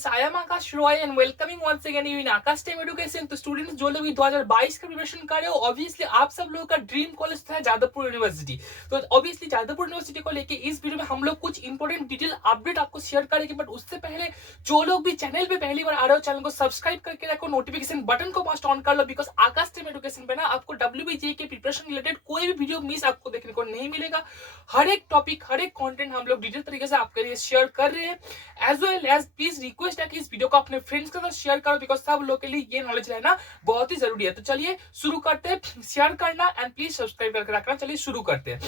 Students, I am Akash Roy and welcoming once again in Akash time education. तो students, जो लोग 2022 का प्रिपरेशन कर रहे हो, ऑब्वियसली आप सब लोगों का ड्रीम कॉलेज था जादवपुर यूनिवर्सिटी। तो ऑब्वियसली जादवपुर यूनिवर्सिटी को लेके इस वीडियो में हम लोग कुछ इंपॉर्टेंट डिटेल अपडेट आपको शेयर करेंगे। बट उससे पहले जो लोग भी चैनल पे पहली बार आ रहे हो, चैनल को सब्सक्राइब करके रखो, नोटिफिकेशन बटन को मस्ट ऑन कर लो, बिकॉज आकाश टाइम एजुकेशन पे ना आपको WBJ के प्रिपरेशन रिलेटेड कोई भी वीडियो मिस आपको देखने को नहीं मिलेगा। हर एक टॉपिक, हर एक कंटेंट हम लोग डिटेल तरीके से आपके लिए शेयर कर रहे हैं। As well as please request है कि इस वीडियो को अपने फ्रेंड्स के साथ शेयर करो, बिकॉज सब लोग के लिए ये नॉलेज रहना बहुत ही जरूरी है। तो चलिए शुरू करते हैं, शेयर करना एंड प्लीज सब्सक्राइब करके रखना। चलिए शुरू करते हैं।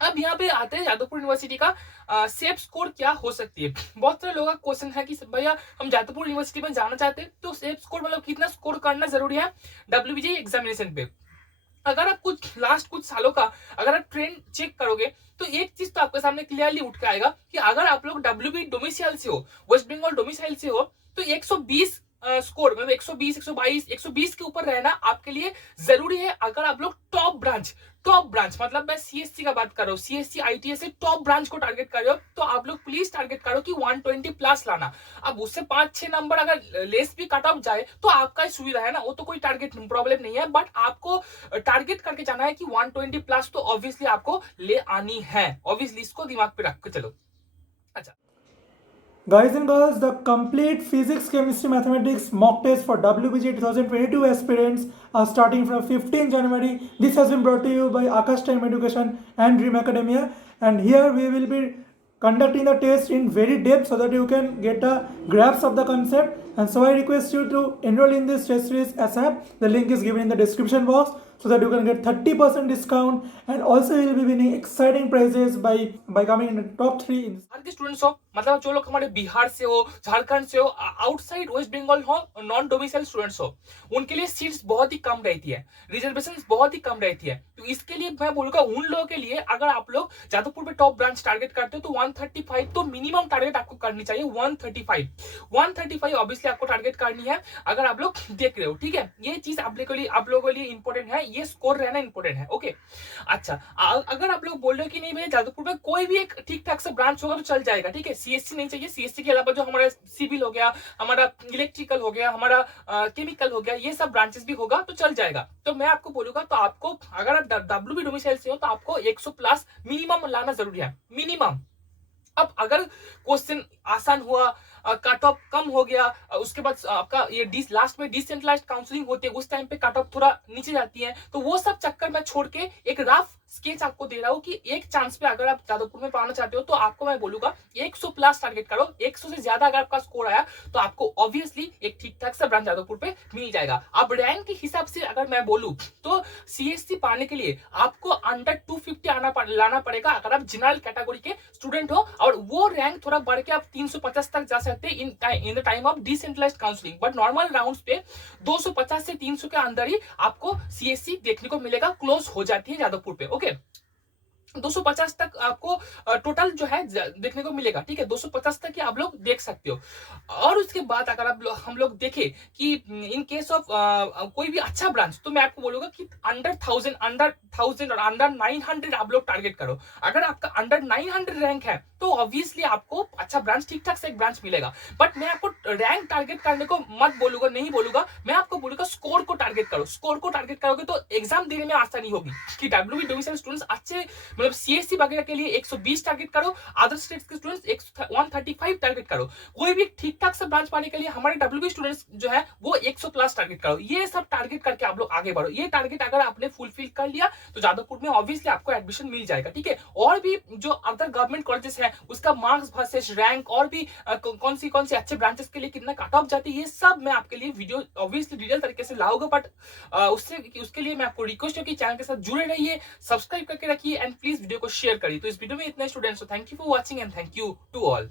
अब यहाँ पे आते हैं जादवपुर यूनिवर्सिटी का सेफ स्कोर क्या हो सकती है। बहुत सारे लोगों का क्वेश्चन है कि भैया हम जादवपुर यूनिवर्सिटी में जाना चाहते हैं, तो सेफ स्कोर मतलब कितना स्कोर करना जरूरी है WBJ एग्जामिनेशन पे। अगर आप कुछ सालों का अगर आप ट्रेंड चेक करोगे तो एक चीज तो आपके सामने क्लियरली उठ के आएगा कि अगर आप लोग WB डोमिसाइल से हो, वेस्ट बंगाल डोमिसाइल से हो, तो 120 स्कोर मतलब 120, 122, 120 के ऊपर रहना आपके लिए जरूरी है। अगर आप लोग टॉप ब्रांच मतलब मैं CSC का बात कर रहा हूँ, CSC ITS से टॉप ब्रांच को टारगेट कर रहे हो, तो आप लोग प्लीज टारगेट करो कि 120 प्लस लाना। अब उससे 5-6 नंबर अगर लेस भी कट ऑफ जाए तो आपका ही सुविधा है ना, वो तो कोई टारगेट प्रॉब्लम नहीं है। बट आपको टारगेट करके जाना है कि 120 प्लस, तो ऑब्वियसली आपको ले आनी है। ऑब्वियसली इसको दिमाग पे रख के चलो। अच्छा Guys and girls, the complete physics, chemistry, mathematics mock test for WBJ 2022 aspirants are starting from 15 January. This has been brought to you by Akash Time Education and Dream Academia. And here we will be conducting the test in very depth so that you can get a grasp of the concept. And so I request you to enroll in this test series ASAP. The link is given in the description box so that you can get 30% discount, and also you will be winning exciting prizes by coming in the top 3 in के students हो, मतलब जो लोग हमारे बिहार से हो, झारखंड से हो, आउटसाइड वेस्ट बंगाल हो, नॉन डोमिसाइल स्टूडेंट्स हो, उनके लिए सीट्स बहुत ही कम रहती है, रिजर्वेशंस बहुत ही कम रहती है। तो इसके लिए मैं बोलूंगा उन लोगों के लिए, अगर आप लोग जादवपुर में टॉप ब्रांच टारगेट करते हो तो 135 तो मिनिमम टारगेट आपको करनी चाहिए। 135 ऑब्वियसली आपको टारगेट करनी है अगर आप लोग देख रहे हो। ठीक है, ये चीज आप लोगों के लिए इंपॉर्टेंट है, ये स्कोर रहना इंपॉर्टेंट है। ओके अच्छा, अगर आप लोग बोल रहे हो कि नहीं भैया जादवपुर में कोई भी एक ठीक ठाक से ब्रांच होगा तो चल जाएगा, ठीक है, CSC नहीं चाहिए, CSC के अलावा जो हमारा सिविल हो गया, हमारा इलेक्ट्रिकल हो गया, हमारा केमिकल हो गया, ये सब ब्रांचेस भी होगा तो चल जाएगा। तो मैं आपको बोलूंगा, तो आपको अगर आप WB डोमिसाइल से हो तो आपको 100 प्लस मिनिमम लाना जरूरी है, मिनिमम। अब अगर क्वेश्चन आसान हुआ, कट ऑफ कम हो गया, उसके बाद आपका ये लास्ट में डिसेंट्रलाइज्ड काउंसलिंग होती है, उस टाइम पे कट ऑफ थोड़ा नीचे जाती है, तो वो सब चक्कर में छोड़ के एक रफ स्केच आपको दे रहा हूं कि एक चांस पे अगर आप जादवपुर में पाना चाहते हो तो आपको मैं बोलूंगा 100 प्लस टारगेट करो। 100 से ज्यादा अगर आपका स्कोर आया तो आपको ऑब्वियसली एक ठीक ठाक सा ब्रांच जादवपुर पे मिल जाएगा। अब रैंक के हिसाब से अगर मैं बोलूं तो CSC पाने के लिए आपको अंडर 250 लाना पड़ेगा अगर आप जनरल कैटेगरी के स्टूडेंट हो, और वो रैंक थोड़ा बढ़ के आप 350 तक जा सकते हैं in the time of decentralised counselling. But normal rounds पे 250 से 300 के अंदर ही आपको CSC देखने को मिलेगा, क्लोज हो जाती है जादवपुर पे। ओके 250 तक आपको टोटल जो है देखने को मिलेगा, ठीक है, 250 तक ही आप लोग देख सकते हो। और उसके बाद अगर हम लोग देखें कि इन केस ऑफ कोई भी अच्छा ब्रांच, तो मैं आपको बोलूंगा कि अंडर 1000 और अंडर 900 आप लोग टारगेट करो। अगर आपका अंडर 900 रैंक है तो ऑब्वियसली आपको अच्छा ब्रांच, ठीक ठाक से एक ब्रांच मिलेगा। बट मैं आपको रैंक टारगेट करने को नहीं बोलूंगा, मैं आपको बोलूंगा स्कोर को टारगेट करो। स्कोर को टारगेट करोगे तो एग्जाम देने में आसानी होगी कि WB डोमिसाइल स्टूडेंट्स अच्छे मतलब CSC वगैरह के लिए 120 टारगेट करो, अदर स्टेट्स के स्टूडेंट्स 135 टारगेट करो। कोई भी ठीक ठाक से ब्रांच पाने के लिए हमारे WB स्टूडेंट्स जो है वो 100 प्लस टारगेट करो। ये सब टारगेट करके आप लोग आगे बढ़ो। ये टारगेट अगर आपने फुलफिल कर लिया तो जादवपुर में ऑब्वियसली आपको एडमिशन मिल जाएगा, ठीक है। और भी जो अदर गवर्नमेंट कॉलेजेस है उसका मार्क्स वर्सेस रैंक, और भी कौन सी अच्छे ब्रांचेस के लिए कितना कट ऑफ जाती है, ये सब मैं आपके लिए वीडियो ऑब्वियसली डिटेल तरीके से लाऊंगा। बट उसके लिए मैं आपको रिक्वेस्ट है कि चैनल के साथ जुड़े रहिए, सब्सक्राइब करके रखिए एंड प्लीज वीडियो को शेयर करिए। तो इस वीडियो में इतने students, thank you for watching and thank you to all.